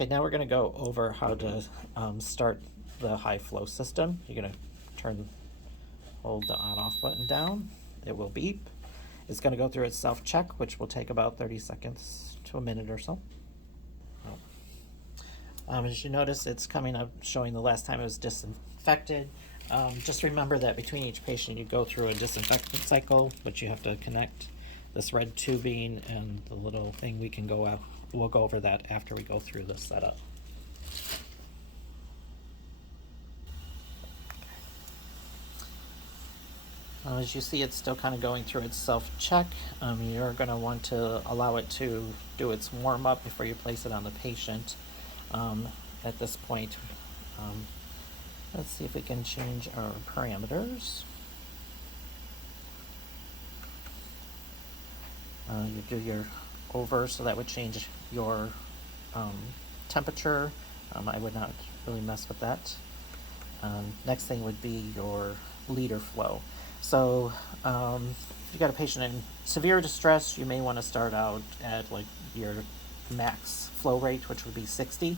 Okay, now we're going to go over how to start the high flow system. You're going to hold the on off button down. It will beep. It's going to go through its self check, which will take about 30 seconds to a minute or so. As you notice, it's coming up showing the last time it was disinfected. Just remember that between each patient you go through a disinfectant cycle, which you have to connect this red tubing and the little thing. We'll go over that after we go through the setup. As you see, it's still kind of going through its self-check. You're going to want to allow it to do its warm-up before you place it on the patient. At this point, let's see if we can change our parameters. You do your over, so that would change your temperature. I would not really mess with that. Next thing would be your liter flow. So if you got a patient in severe distress, you may want to start out at like your max flow rate, which would be 60.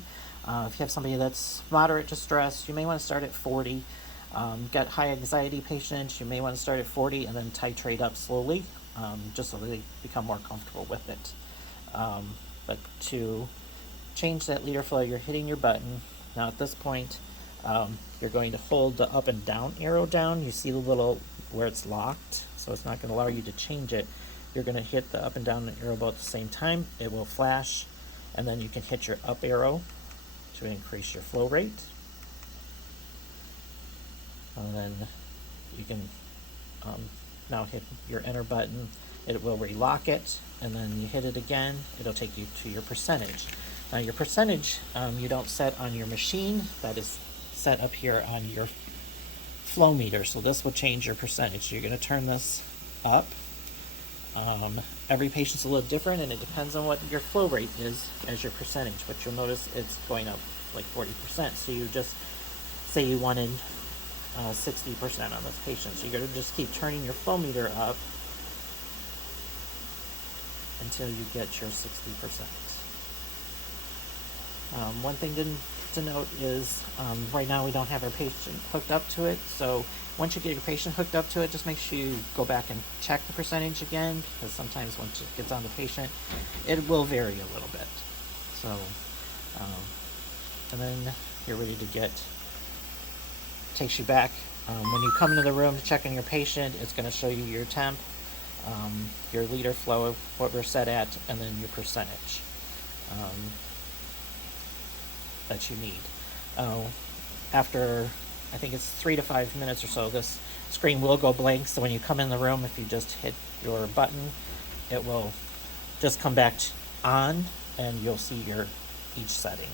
If you have somebody that's moderate distress, you may want to start at 40. Got high anxiety patients, you may want to start at 40 and then titrate up slowly, just so they become more comfortable with it. But to change that liter flow, you're hitting your button. Now at this point, you're going to hold the up and down arrow down. You see the little where it's locked, so it's not going to allow you to change it. You're going to hit the up and down arrow both at the same time. It will flash, and then you can hit your up arrow to increase your flow rate. And then you can now hit your enter button. It will relock it, and then you hit it again. It'll take you to your percentage. Now your percentage you don't set on your machine. That is set up here on your flow meter. So this will change your percentage. You're going to turn this up. Every patient's a little different, and it depends on what your flow rate is as your percentage. But you'll notice it's going up like 40%. So you just say you wanted 60% on this patient. So you're going to just keep turning your flow meter up until you get your 60%. One thing to note is right now we don't have our patient hooked up to it, so once you get your patient hooked up to it, just make sure you go back and check the percentage again, because sometimes once it gets on the patient, it will vary a little bit. So, and then you're ready to takes you back. When you come into the room to check on your patient, it's going to show you your temp, your liter flow, what we're set at, and then your percentage that you need. After, I think it's 3 to 5 minutes or so, this screen will go blank. So when you come in the room, if you just hit your button, it will just come back on, and you'll see each setting.